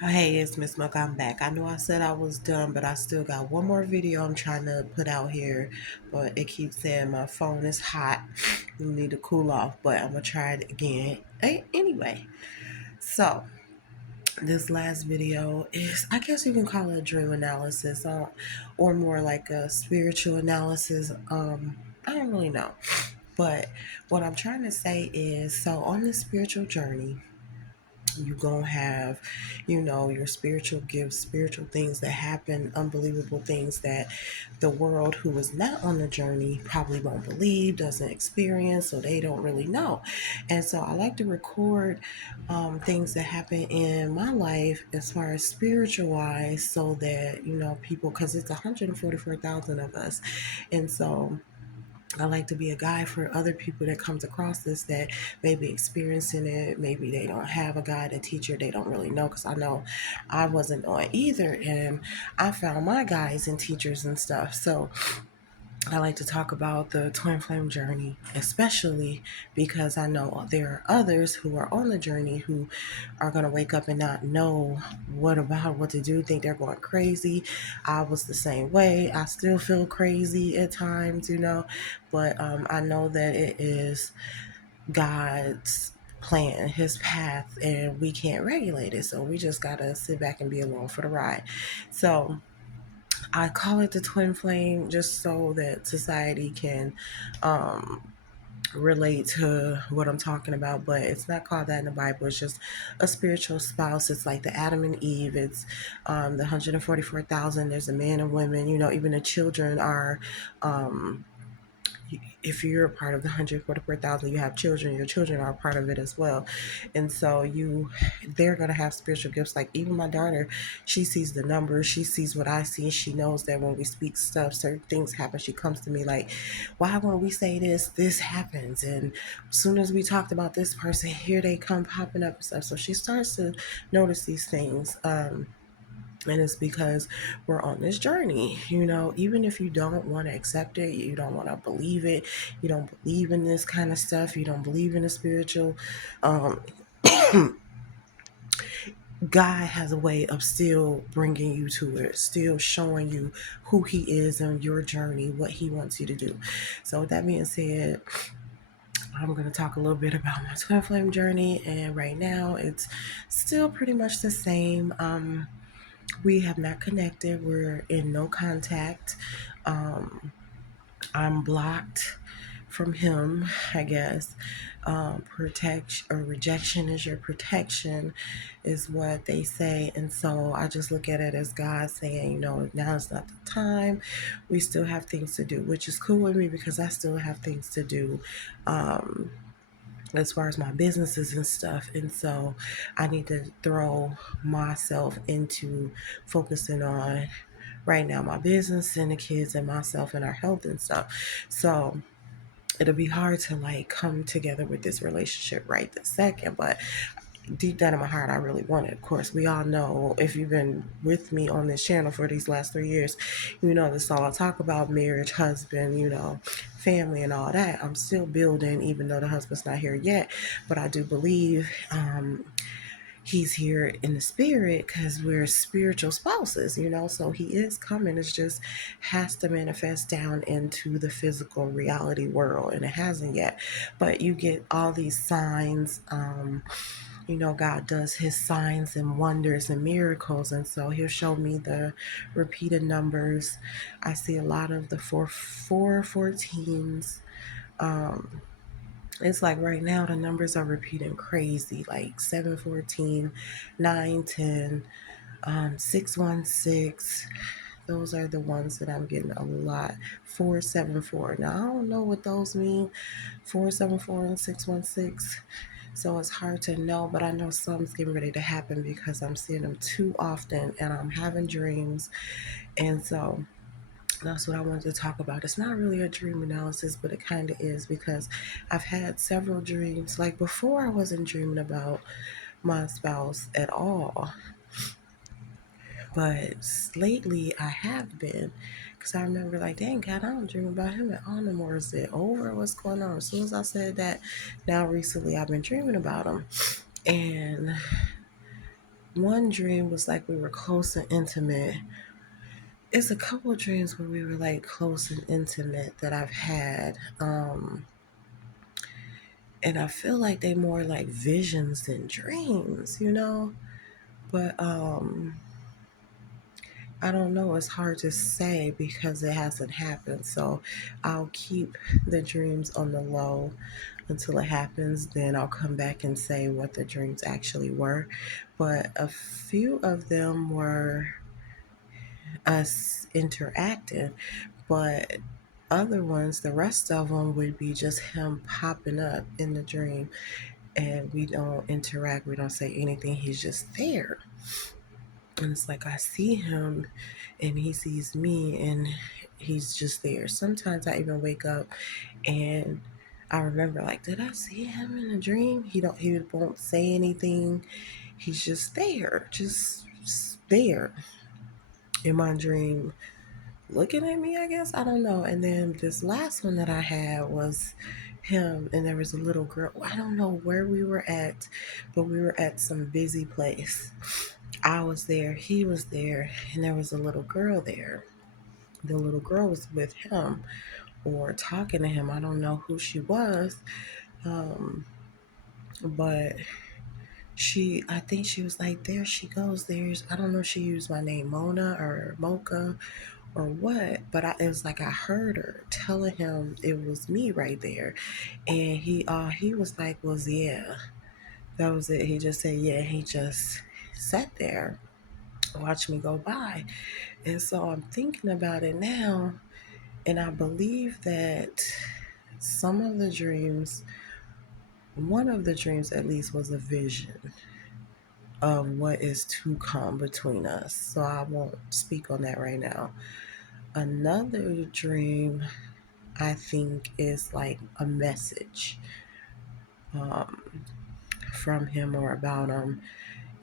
Hey, it's Miss Muck. I'm back. I know I said I was done, but I still got one more video I'm trying to put out here. But it keeps saying my phone is hot. You need to cool off, but I'm gonna try it again. Anyway, so this last video is, I guess you can call it a dream analysis, or more like a spiritual analysis. I don't really know, but what I'm trying to say is, so on this spiritual journey, you gonna have, your spiritual gifts, spiritual things that happen, unbelievable things that the world who is not on the journey probably won't believe, doesn't experience, so they don't really know. And so I like to record things that happen in my life as far as spiritual wise, so that people, because it's 144,000 of us. And so I like to be a guide for other people that comes across this, that may be experiencing it. Maybe they don't have a guide, a teacher, they don't really know. Because I know I wasn't on either, and I found my guides and teachers and stuff. So I like to talk about the twin flame journey, especially because I know there are others who are on the journey who are going to wake up and not know what to do, think they're going crazy. I was the same way. I still feel crazy at times, but I know that it is God's plan, his path, and we can't regulate it. So we just got to sit back and be along for the ride. So I call it the twin flame just so that society can relate to what I'm talking about, but it's not called that in the Bible. It's just a spiritual spouse. It's like the Adam and Eve. It's the 144,000. There's a man and women. Even the children are. If you're a part of the 144,000, you have children. Your children are a part of it as well, and so they're gonna have spiritual gifts. Like even my daughter, she sees the numbers. She sees what I see. She knows that when we speak stuff, certain things happen. She comes to me like, "Why when we say this happens?" And as soon as we talked about this person, here they come popping up and stuff. So she starts to notice these things. And it's because we're on this journey, even if you don't want to accept it, you don't want to believe it, you don't believe in this kind of stuff, you don't believe in the spiritual, um, God has a way of still bringing you to it, still showing you who he is on your journey, what he wants you to do. So with that being said, I'm going to talk a little bit about my twin flame journey. And right now it's still pretty much the same. We have not connected. We're in no contact. I'm blocked from him, I guess. Protection or rejection is your protection, is what they say. And so I just look at it as God saying, now is not the time. We still have things to do, which is cool with me because I still have things to do. As far as my businesses and stuff. And so I need to throw myself into focusing on right now my business and the kids and myself and our health and stuff. So it'll be hard to like come together with this relationship right this second, but deep down in my heart I really want it. Of course, we all know, if you've been with me on this channel for these last 3 years, this all I talk about: marriage, husband, family and all that. I'm still building, even though the husband's not here yet, but I do believe he's here in the spirit because we're spiritual spouses, so he is coming. It's just has to manifest down into the physical reality world, and it hasn't yet. But you get all these signs. God does his signs and wonders and miracles, and so he'll show me the repeated numbers. I see a lot of the 414s. It's like right now the numbers are repeating crazy, like 714, 910, 616. Those are the ones that I'm getting a lot. 474. Now I don't know what those mean. 474 and 616. So it's hard to know, but I know something's getting ready to happen because I'm seeing them too often and I'm having dreams. And so that's what I wanted to talk about. It's not really a dream analysis, but it kind of is, because I've had several dreams. Like before, I wasn't dreaming about my spouse at all, but lately I have been, because I remember like, dang God, I don't dream about him at all no more. Is it over? What's going on? As soon as I said that, now recently I've been dreaming about him. And one dream was like we were close and intimate. It's a couple of dreams where we were like close and intimate that I've had. And I feel like they more like visions than dreams, you know? But I don't know. It's hard to say because it hasn't happened. So I'll keep the dreams on the low until it happens. Then I'll come back and say what the dreams actually were. But a few of them were us interacting, but other ones, the rest of them would be just him popping up in the dream, and we don't interact, we don't say anything, he's just there. And it's like I see him and he sees me and he's just there. Sometimes I even wake up and I remember, like, did I see him in a dream? He won't say anything. He's just there, just there in my dream, looking at me, I guess. I don't know. And then this last one that I had was him, and there was a little girl. I don't know where we were at, but we were at some busy place. I was there, he was there, and there was a little girl there. The little girl was with him or talking to him. I don't know who she was, but I think she was like, there she goes. I don't know if she used my name, Mona or Mocha or what, but it was like I heard her telling him it was me right there. And he was like, was, yeah, that was it. He just said, yeah, he just sat there, watched me go by. And so I'm thinking about it now, and I believe that some of the dreams, one of the dreams at least, was a vision of what is to come between us. So I won't speak on that right now. Another dream, I think, is like a message um, from him or about him.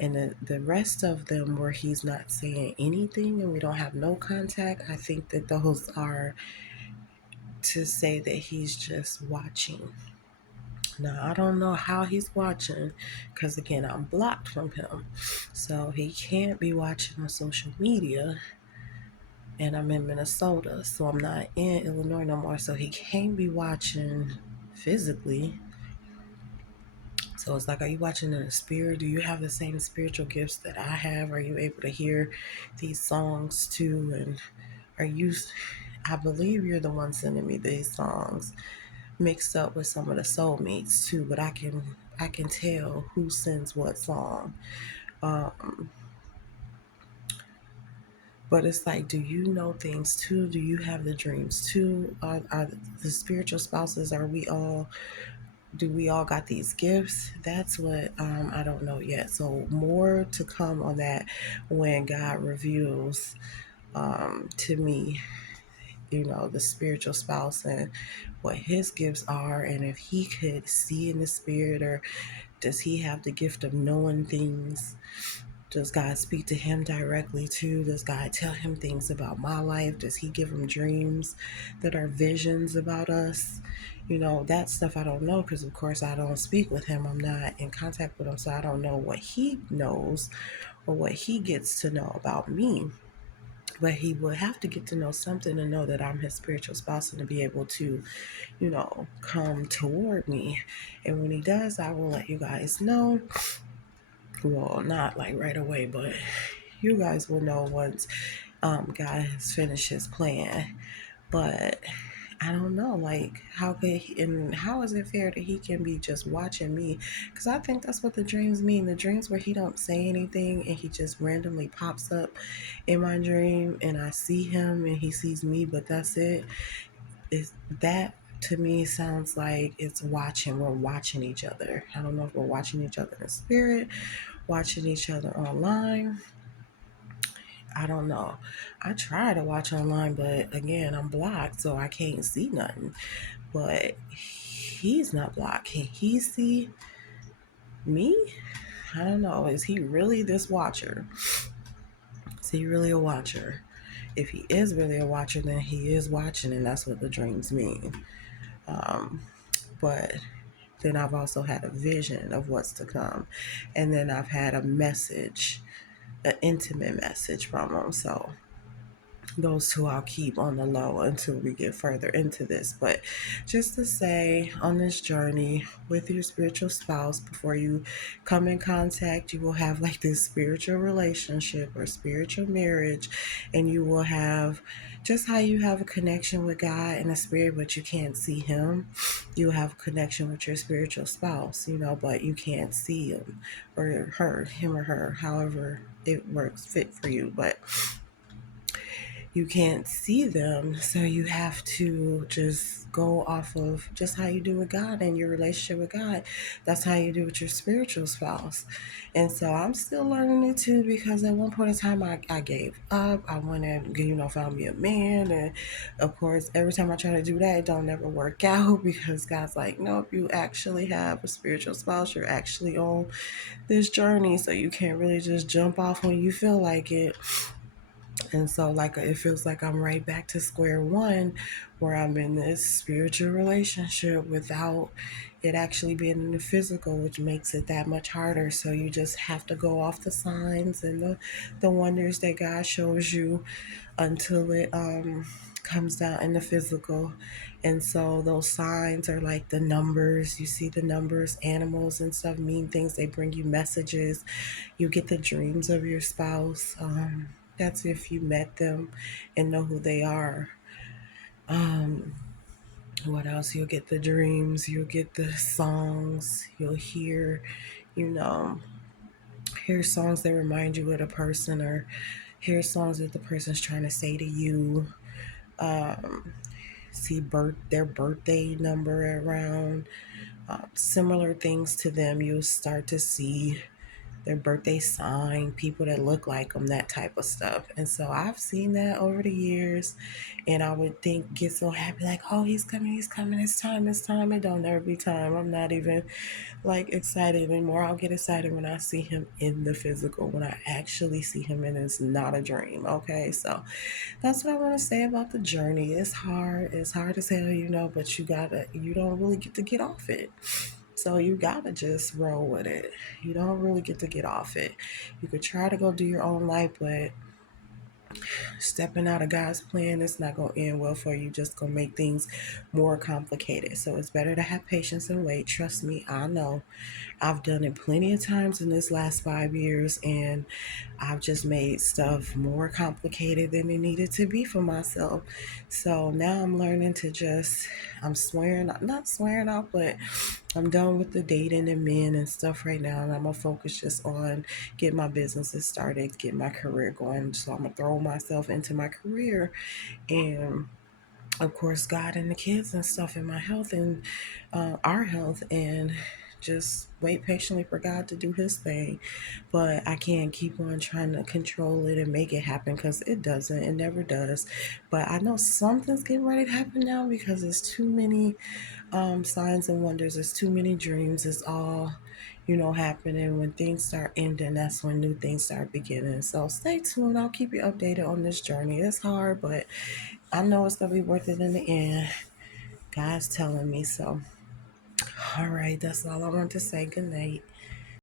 And the rest of them where he's not saying anything and we don't have no contact, I think that those are to say that he's just watching. Now, I don't know how he's watching because, again, I'm blocked from him. So he can't be watching on social media. And I'm in Minnesota, so I'm not in Illinois no more. So he can't be watching physically. So it's like, are you watching in the spirit? Do you have the same spiritual gifts that I have? Are you able to hear these songs too? And are you, I believe you're the one sending me these songs mixed up with some of the soulmates too, but I can tell who sends what song. Um, but it's like, do you know things too? Do you have the dreams too? Are the spiritual spouses, do we all got these gifts? That's what I don't know yet. So more to come on that when God reveals to me, the spiritual spouse and what his gifts are, and if he could see in the spirit, or does he have the gift of knowing things? Does God speak to him directly too? Does God tell him things about my life? Does he give him dreams that are visions about us? That stuff I don't know because, of course, I don't speak with him. I'm not in contact with him, so I don't know what he knows or what he gets to know about me. But he would have to get to know something to know that I'm his spiritual spouse and to be able to, come toward me. And when he does, I will let you guys know. Well, not like right away, but you guys will know once God has finished his plan. But I don't know, like, how is it fair that he can be just watching me? Because I think that's what the dreams mean. The dreams where he don't say anything and he just randomly pops up in my dream and I see him and he sees me, but that's it. Is that, to me, sounds like it's watching. We're watching each other. I don't know if we're watching each other in spirit, watching each other online. I don't know. I try to watch online, but again, I'm blocked, so I can't see nothing. But he's not blocked. Can he see me? I don't know. Is he really this watcher? Is he really a watcher? If he is really a watcher, then he is watching, and that's what the dreams mean. Um, but then I've also had a vision of what's to come. And then I've had a message, an intimate message from him. So those two I'll keep on the low until we get further into this. But just to say, on this journey with your spiritual spouse, before you come in contact, you will have like this spiritual relationship or spiritual marriage, and you will have just how you have a connection with God and the spirit, but you can't see Him. You have a connection with your spiritual spouse, but you can't see him or her, him or her, however it works fit for you. But you can't see them, so you have to just go off of just how you do with God and your relationship with God. That's how you do with your spiritual spouse. And so I'm still learning it too, because at one point in time I gave up. I wanted, found me a man, and of course every time I try to do that, it don't never work out because God's like, nope, you actually have a spiritual spouse. You're actually on this journey, so you can't really just jump off when you feel like it. And so, like, it feels like I'm right back to square one, where I'm in this spiritual relationship without it actually being in the physical, which makes it that much harder. So you just have to go off the signs and the wonders that God shows you until it comes down in the physical. And so those signs are like the numbers. You see the numbers, animals and stuff mean things. They bring you messages. You get the dreams of your spouse. That's if you met them and know who they are. Um, what else? You'll get the dreams. You'll get the songs. You'll you know, hear songs that remind you of the person, or hear songs that the person's trying to say to you. Um, See their birthday number around. Similar things to them. You'll start to see their birthday sign, people that look like them, that type of stuff. And so I've seen that over the years, and I would get so happy, like, oh, he's coming, it's time, it's time. It don't ever be time. I'm not even like excited anymore. I'll get excited when I see him in the physical, when I actually see him and it's not a dream. Okay, so that's what I want to say about the journey. It's hard to say, but you don't really get to get off it. So you gotta just roll with it. You don't really get to get off it. You could try to go do your own life, but stepping out of God's plan, it's not gonna end well for you. Just gonna make things more complicated. So it's better to have patience and wait. Trust me, I know. I've done it plenty of times in this last 5 years, and I've just made stuff more complicated than it needed to be for myself. So now I'm learning to I'm not swearing off, but I'm done with the dating and men and stuff right now. And I'm going to focus just on getting my businesses started, get my career going. So I'm going to throw myself into my career, and of course, God and the kids and stuff, and my health and our health, and just wait patiently for God to do His thing. But I can't keep on trying to control it and make it happen, because it doesn't. It never does. But I know something's getting ready to happen now, because there's too many signs and wonders. There's too many dreams. It's all, happening. When things start ending, that's when new things start beginning. So stay tuned. I'll keep you updated on this journey. It's hard, but I know it's going to be worth it in the end. God's telling me so. All right, that's all I want to say. Good night.